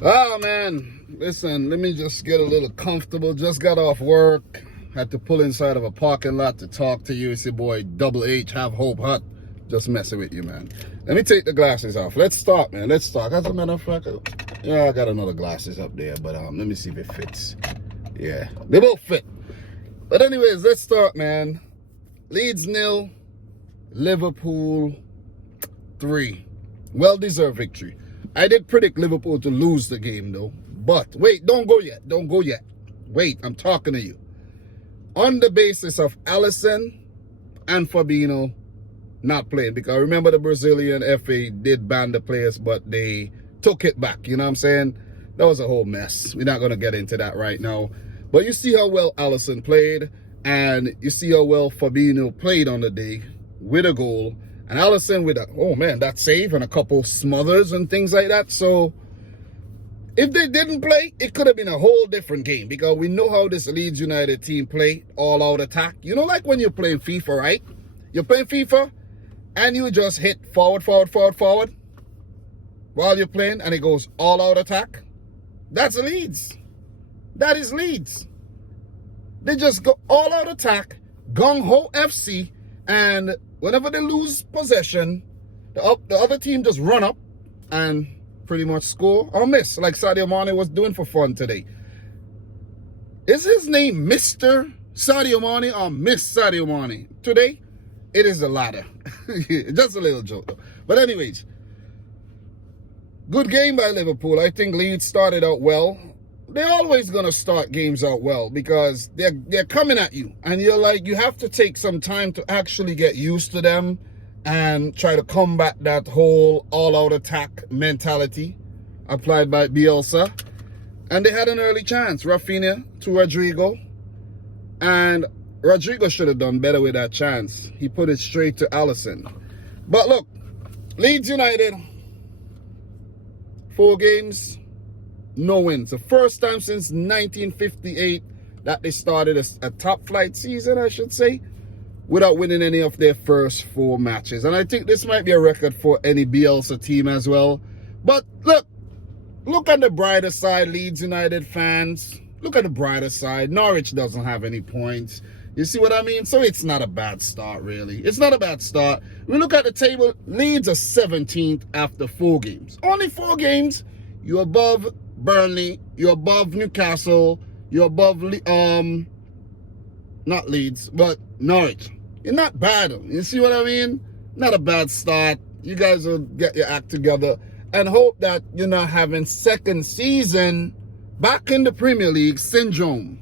Oh man, listen, let me just get a little comfortable. Just got off work. Had to pull inside of a parking lot to talk to you. It's your boy Double H, Have Hope Hut. Just messing with you, man. Let me take the glasses off. Let's start, man. Let's start. As a matter of fact, yeah, I got another glasses up there, but let me see if it fits. Yeah, they both fit. But anyways, let's start, man. Leeds 0, Liverpool 3. Well-deserved victory. I did predict Liverpool to lose the game, though. But, wait, don't go yet. Don't go yet. Wait, I'm talking to you. On the basis of Alisson and Fabinho not playing. Because remember the Brazilian FA did ban the players, but they took it back. You know what I'm saying? That was a whole mess. We're not going to get into that right now. But you see how well Alisson played. And you see how well Fabinho played on the day with a goal. And Alisson with that save and a couple smothers and things like that. So, if they didn't play, it could have been a whole different game. Because we know how this Leeds United team play, all-out attack. You know, like when you're playing FIFA, right? You're playing FIFA, and you just hit forward, while you're playing, and it goes all-out attack. That's Leeds. That is Leeds. They just go all-out attack, gung-ho FC, and whenever they lose possession, the other team just run up and pretty much score or miss, like Sadio Mane was doing for fun today. Is his name Mr. Sadio Mane or Miss Sadio Mane? Today, it is the latter. Just a little joke, though. But anyways, good game by Liverpool. I think Leeds started out well. They're always going to start games out well because they're coming at you. And you're like, you have to take some time to actually get used to them and try to combat that whole all-out attack mentality applied by Bielsa. And they had an early chance. Rafinha to Rodrigo. And Rodrigo should have done better with that chance. He put it straight to Alisson. But look, Leeds United, 4 games, no wins. The first time since 1958 that they started a top flight season, I should say, without winning any of their first 4 matches. And I think this might be a record for any Bielsa team as well. But look on the brighter side, Leeds United fans. Look at the brighter side. Norwich doesn't have any points. You see what I mean? So it's not a bad start, really. It's not a bad start. We look at the table. Leeds are 17th after 4 games. Only 4 games. You're above Burnley, you're above Newcastle, you're above, not Leeds, but Norwich. You're not bad. You see what I mean? Not a bad start. You guys will get your act together and hope that you're not having second season back in the Premier League syndrome.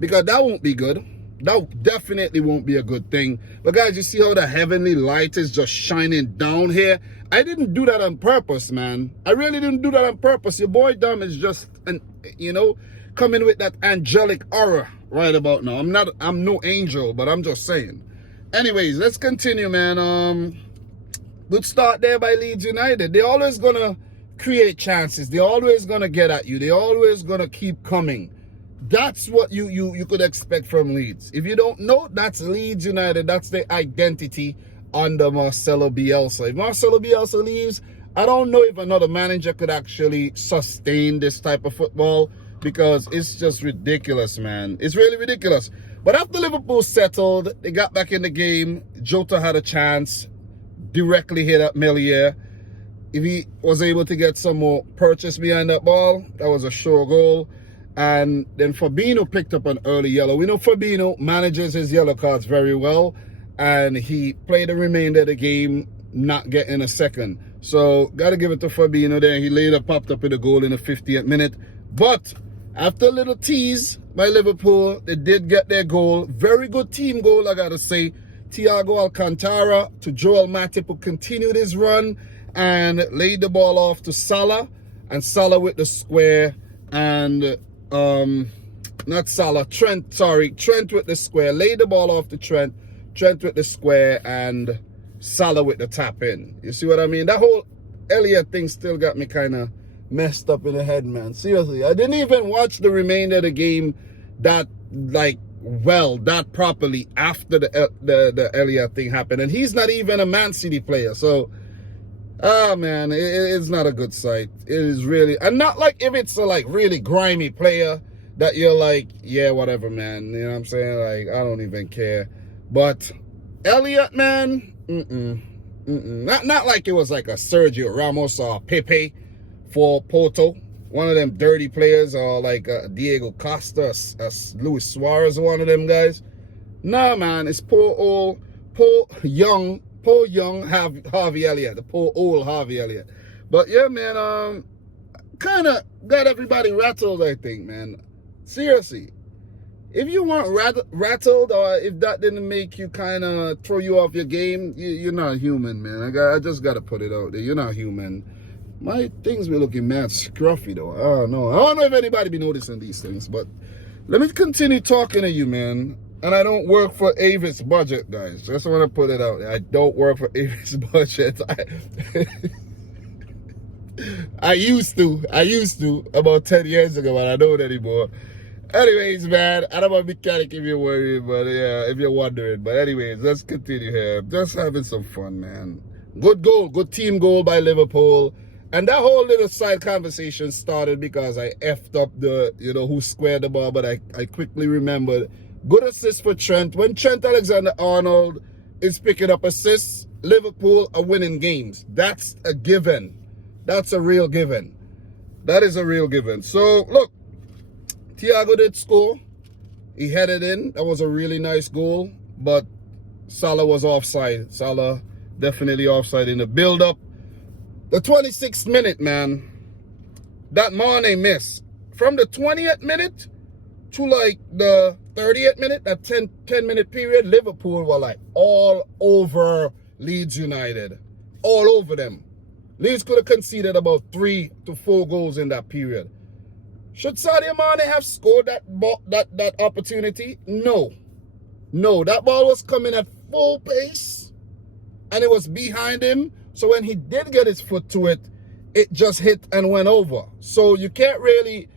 Because that won't be good. That definitely won't be a good thing. But guys, you see how the heavenly light is just shining down here? I didn't do that on purpose, man. I really didn't do that on purpose. Your boy Dom is just, coming with that angelic aura right about now. I'm no angel, but I'm just saying. Anyways, let's continue, man. Good start there by Leeds United. They're always going to create chances. They're always going to get at you. They're always going to keep coming. That's what you could expect from Leeds. If you don't know, that's Leeds United. That's their identity under Marcelo Bielsa. If Marcelo Bielsa leaves, I don't know if another manager could actually sustain this type of football because it's just ridiculous, man. It's really ridiculous. But after Liverpool settled, they got back in the game. Jota had a chance, directly hit at Melier. If he was able to get some more purchase behind that ball, that was a sure goal. And then Fabinho picked up an early yellow. We know Fabinho manages his yellow cards very well. And he played the remainder of the game not getting a second. So, got to give it to Fabinho there. He later popped up with a goal in the 50th minute. But, after a little tease by Liverpool, they did get their goal. Very good team goal, I got to say. Thiago Alcantara to Joel Matip, who continued his run and laid the ball off to Salah. And Salah with the square. And, not Salah, Trent with the square. Laid the ball off to Trent with the square, and Salah with the tap in. You see what I mean? That whole Elliott thing still got me kind of messed up in the head, man. Seriously, I didn't even watch the remainder of the game that properly after the Elliott thing happened. And he's not even a Man City player. So Ah, man, it's not a good sight. It is really, and not like if it's a like really grimy player that you're like, yeah, whatever, man. You know what I'm saying? Like, I don't even care. But Elliott, man, not like it was like a Sergio Ramos or Pepe for Porto, one of them dirty players, or like Diego Costa, Luis Suarez, one of them guys. Nah, man, it's poor young Harvey Elliott, the poor old Harvey Elliott. But yeah, man, kind of got everybody rattled, I think, man. Seriously, if you weren't rattled, or if that didn't make you kind of throw you off your game, you're not human, man. I just got to put it out there. You're not human. My things be looking mad scruffy, though. I don't know if anybody be noticing these things, but let me continue talking to you, man. And I don't work for Avis Budget, guys. Just want to put it out there. I don't work for Avis Budget. I used to about 10 years ago, but I don't anymore. Anyways, man, I don't want to be mechanic if you're worried, but yeah, if you're wondering. But anyways, let's continue here. Just having some fun, man. Good goal, good team goal by Liverpool. And that whole little side conversation started because I effed up the, who squared the ball, but I quickly remembered. Good assist for Trent. When Trent Alexander-Arnold is picking up assists, Liverpool are winning games. That's a given. That's a real given. That is a real given. So, look, Thiago did score. He headed in. That was a really nice goal. But Salah was offside. Salah definitely offside in the build-up. The 26th minute, man, that Mane miss. From the 20th minute to like the 30th minute, that 10-minute period, Liverpool were like all over Leeds United. All over them. Leeds could have conceded about 3 to 4 goals in that period. Should Sadio Mane have scored that opportunity? No. No, that ball was coming at full pace and it was behind him. So when he did get his foot to it, it just hit and went over. So you can't really,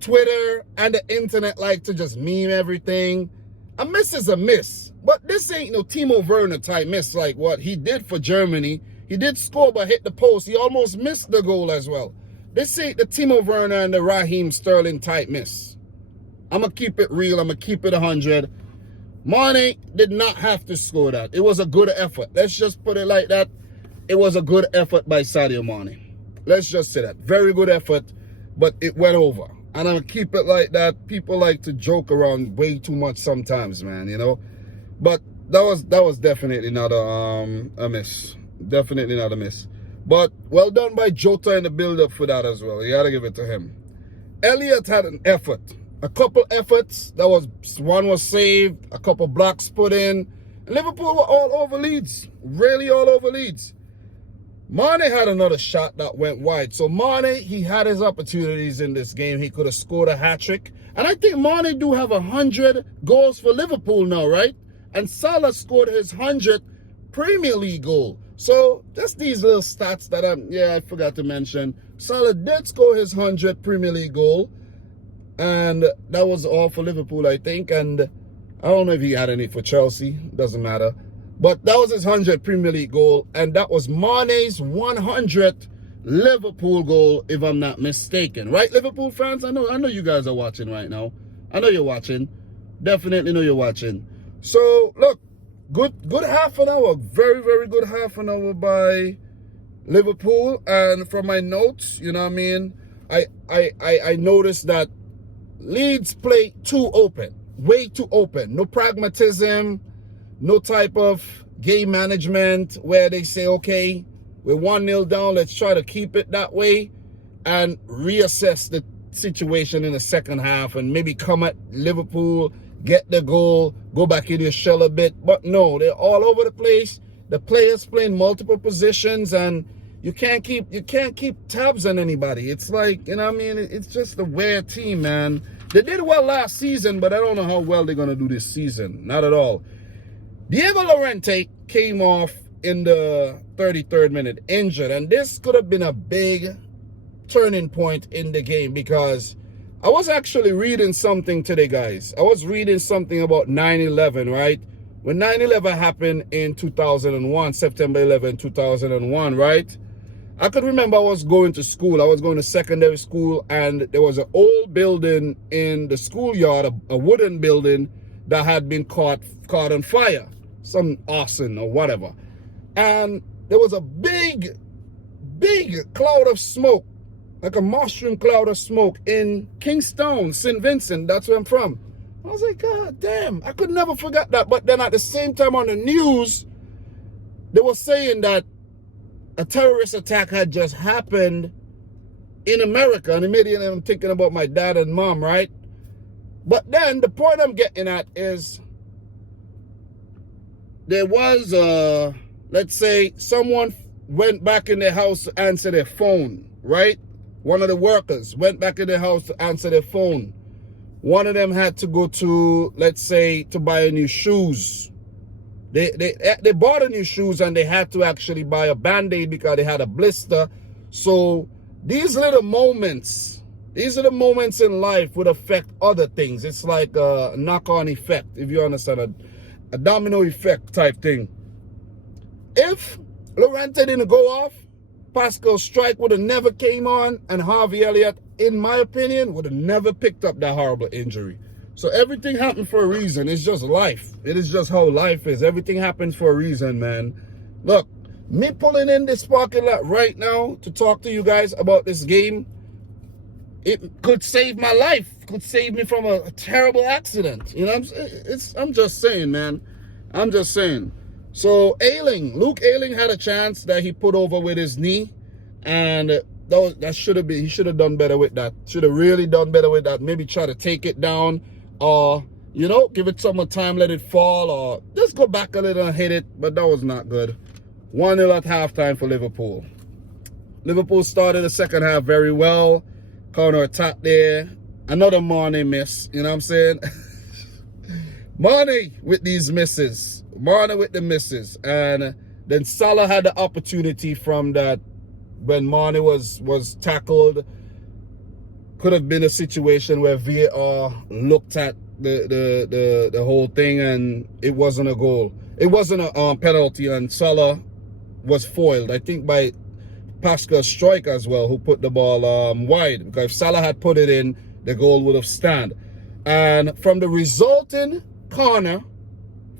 Twitter and the internet like to just meme everything. A miss is a miss. But this ain't no Timo Werner type miss like what he did for Germany. He did score but hit the post. He almost missed the goal as well. This ain't the Timo Werner and the Raheem Sterling type miss. I'm going to keep it real. I'm going to keep it 100. Mane did not have to score that. It was a good effort. Let's just put it like that. It was a good effort by Sadio Mane. Let's just say that. Very good effort, but it went over. And I'm going to keep it like that. People like to joke around way too much sometimes, man, But that was definitely not a miss. Definitely not a miss. But well done by Jota in the build-up for that as well. You got to give it to him. Elliott had an effort. A couple efforts. One was saved. A couple blocks put in. Liverpool were all over Leeds. Really all over Leeds. Mane had another shot that went wide. So Mane, he had his opportunities in this game. He could have scored a hat-trick. And I think Mane do have 100 goals for Liverpool now, right? And Salah scored his 100th Premier League goal. So just these little stats that I forgot to mention. Salah did score his 100th Premier League goal. And that was all for Liverpool, I think. And I don't know if he had any for Chelsea. Doesn't matter. But that was his 100th Premier League goal. And that was Mane's 100th Liverpool goal, if I'm not mistaken. Right, Liverpool fans? I know you guys are watching right now. I know you're watching. Definitely know you're watching. So, look. Good half an hour. Very, very good half an hour by Liverpool. And from my notes, I noticed that Leeds play too open. Way too open. No pragmatism. No type of game management where they say, okay, we're 1-0 down. Let's try to keep it that way and reassess the situation in the second half and maybe come at Liverpool, get the goal, go back in your shell a bit. But no, they're all over the place. The players playing multiple positions, and you can't keep tabs on anybody. It's like, it's just a weird team, man. They did well last season, but I don't know how well they're going to do this season. Not at all. Diego Llorente came off in the 33rd minute injured, and this could have been a big turning point in the game because I was actually reading something today, guys. I was reading something about 9/11, right? when 9/11 happened in 2001, September 11, 2001, right? I could remember I was going to school. I was going to secondary school, and there was an old building in the schoolyard, a wooden building that had been caught on fire, some arson or whatever. And there was a big cloud of smoke, like a mushroom cloud of smoke in Kingstown, St. Vincent. That's where I'm from. I was like, God damn, I could never forget that. But then at the same time on the news, they were saying that a terrorist attack had just happened in America. And immediately I'm thinking about my dad and mom, right? But then the point I'm getting at is there was, let's say, someone went back in their house to answer their phone, right? One of the workers went back in their house to answer their phone. One of them had to go to, let's say, to buy new shoes. They bought a new shoes and they had to actually buy a Band-Aid because they had a blister. So these little moments, these are the moments in life would affect other things. It's like a knock-on effect, if you understand, a domino effect type thing. If Lorente didn't go off, Pascal Strike would have never came on, and Harvey Elliott, in my opinion, would have never picked up that horrible injury. So everything happened for a reason. It's just life. It is just how life is. Everything happens for a reason, man. Look, me pulling in this parking lot right now to talk to you guys about this game, it could save my life. It could save me from a terrible accident. You know, I'm just saying, man. I'm just saying. So Luke Ayling had a chance that he put over with his knee, and that should have been, he should have done better with that. Should have really done better with that. Maybe try to take it down, or, you know, give it some more time, let it fall, or just go back a little and hit it. But that was not good. 1-0 at halftime for Liverpool. Liverpool started the second half very well. Counter attack there. Another Mane miss. You know what I'm saying? Mane with these misses. Mane with the misses. And then Salah had the opportunity from that when Mane was tackled. Could have been a situation where VAR looked at the whole thing and it wasn't a goal. It wasn't a penalty, and Salah was foiled, I think, by Pascal Strike as well, who put the ball wide. Because if Salah had put it in, the goal would have stand. And from the resulting corner,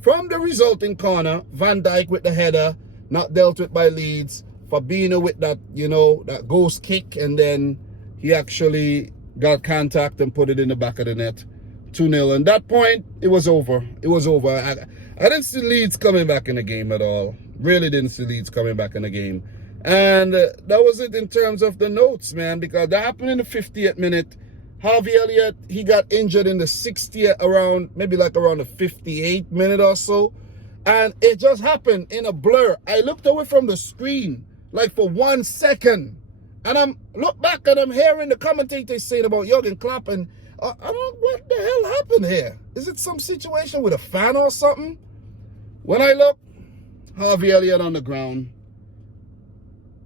Van Dijk with the header, not dealt with by Leeds. Fabinho with that, you know, that ghost kick, and then he actually got contact and put it in the back of the net. 2-0. And that point, it was over. It was over. I didn't see Leeds coming back in the game at all. Really didn't see Leeds coming back in the game. And that was it in terms of the notes, man, because that happened in the 50th minute. Harvey Elliott, he got injured in the 60th, maybe like around the 58th minute or so. And it just happened in a blur. I looked away from the screen like for 1 second. And I'm look back and I'm hearing the commentators saying about Jurgen Klopp, and I don't know what the hell happened here. Is it some situation with a fan or something? When I look, Harvey Elliott on the ground.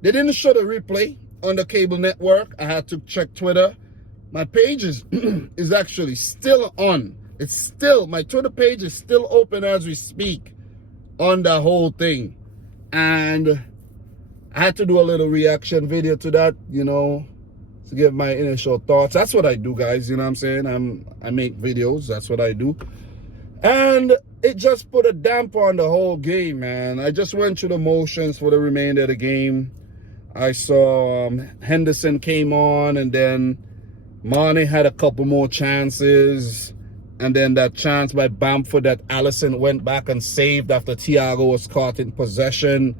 They didn't show the replay on the cable network. I had to check Twitter. My page is actually still on. It's still, my Twitter page is still open as we speak on the whole thing. And I had to do a little reaction video to that, you know, to give my initial thoughts. That's what I do, guys, you know what I'm saying? I make videos, that's what I do. And it just put a damper on the whole game, man. I just went through the motions for the remainder of the game. I saw Henderson came on, and then Mane had a couple more chances. And then that chance by Bamford that Alisson went back and saved after Thiago was caught in possession.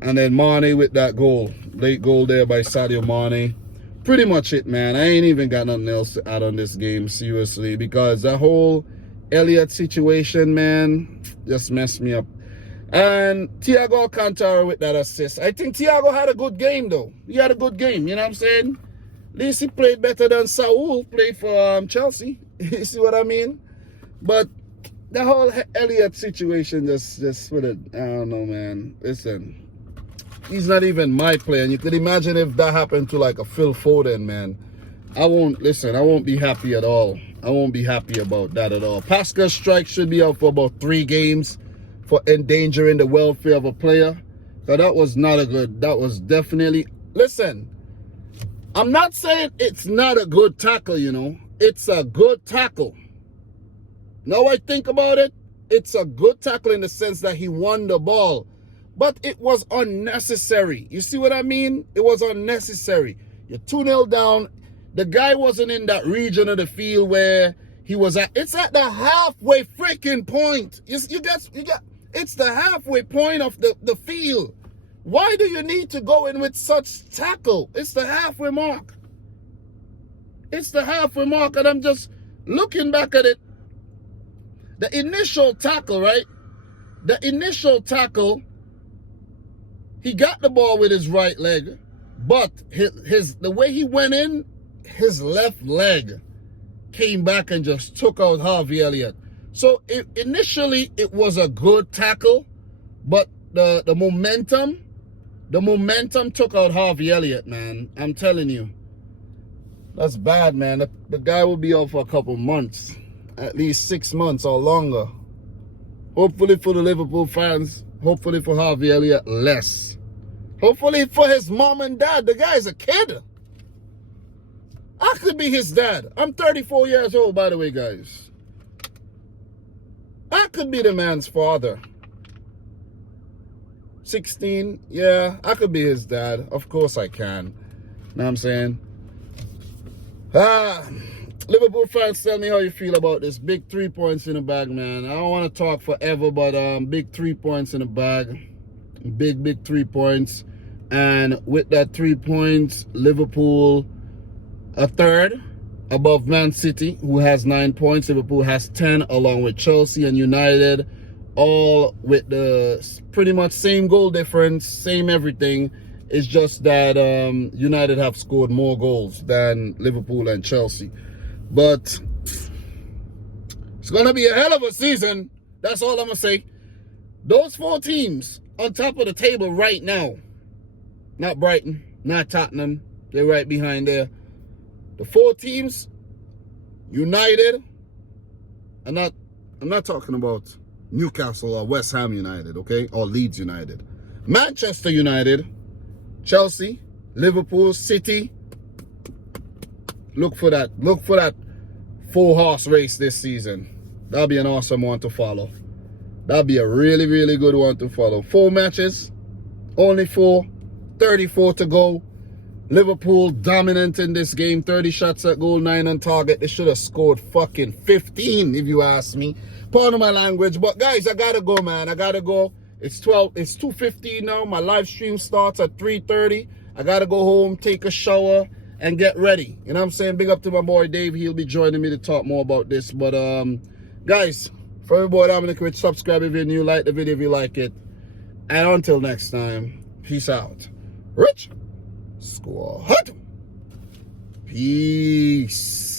And then Mane with that goal. Late goal there by Sadio Mane. Pretty much it, man. I ain't even got nothing else to add on this game, seriously. Because that whole Elliott situation, man, just messed me up. And Thiago Alcantara with that assist. I think Thiago had a good game, though. He had a good game, you know what I'm saying? At least he played better than Saul played for Chelsea. You see what I mean? But the whole Elliott situation just with it, I don't know, man. Listen, he's not even my player. And you could imagine if that happened to like a Phil Foden, man. I won't be happy at all. I won't be happy about that at all. Pascal Strike should be out for about 3 games. for endangering the welfare of a player. So that was not a good, that was definitely, listen, I'm not saying it's not a good tackle, you know. It's a good tackle. Now I think about it, it's a good tackle in the sense that he won the ball. But it was unnecessary. You see what I mean? It was unnecessary. You're 2-0 down. The guy wasn't in that region of the field where he was at. It's at the halfway freaking point. You got, it's the halfway point of the field. Why do you need to go in with such tackle? It's the halfway mark. It's the halfway mark, and I'm just looking back at it. The initial tackle, right? The initial tackle, he got the ball with his right leg, but the way he went in, his left leg came back and just took out Harvey Elliott. So initially it was a good tackle, but the momentum took out Harvey Elliott, man. I'm telling you. That's bad, man. The guy will be out for a couple months. At least 6 months or longer. Hopefully for the Liverpool fans. Hopefully for Harvey Elliott, less. Hopefully for his mom and dad. The guy's a kid. I could be his dad. I'm 34 years old, by the way, guys. I could be the man's father. 16, yeah, I could be his dad. Of course I can. Know what I'm saying? Liverpool fans, tell me how you feel about this. Big 3 points in the bag, man. I don't want to talk forever, but big 3 points in the bag. Big 3 points. And with that 3 points, Liverpool a third above Man City, who has 9 points. Liverpool has 10, along with Chelsea and United, all with the pretty much same goal difference, same everything. It's just that United have scored more goals than Liverpool and Chelsea. But it's going to be a hell of a season. That's all I'm going to say. Those 4 teams on top of the table right now, not Brighton, not Tottenham, they're right behind there. The 4 teams, United, I'm not talking about Newcastle or West Ham United, okay? Or Leeds United. Manchester United, Chelsea, Liverpool, City. Look for that 4-horse race this season. That'll be an awesome one to follow. That'll be a really, really good one to follow. 4 matches, only 4, 34 to go. Liverpool dominant in this game. 30 shots at goal, 9 on target. They should have scored fucking 15, if you ask me. Pardon my language, but guys, I gotta go, man. I gotta go. It's 2:15 now. My live stream starts at 3:30. I gotta go home, take a shower, and get ready. You know what I'm saying? Big up to my boy Dave. He'll be joining me to talk more about this. But guys, for every boy Dominic Rich, subscribe if you're new, like the video if you like it. And until next time, peace out. Rich Squad. Peace.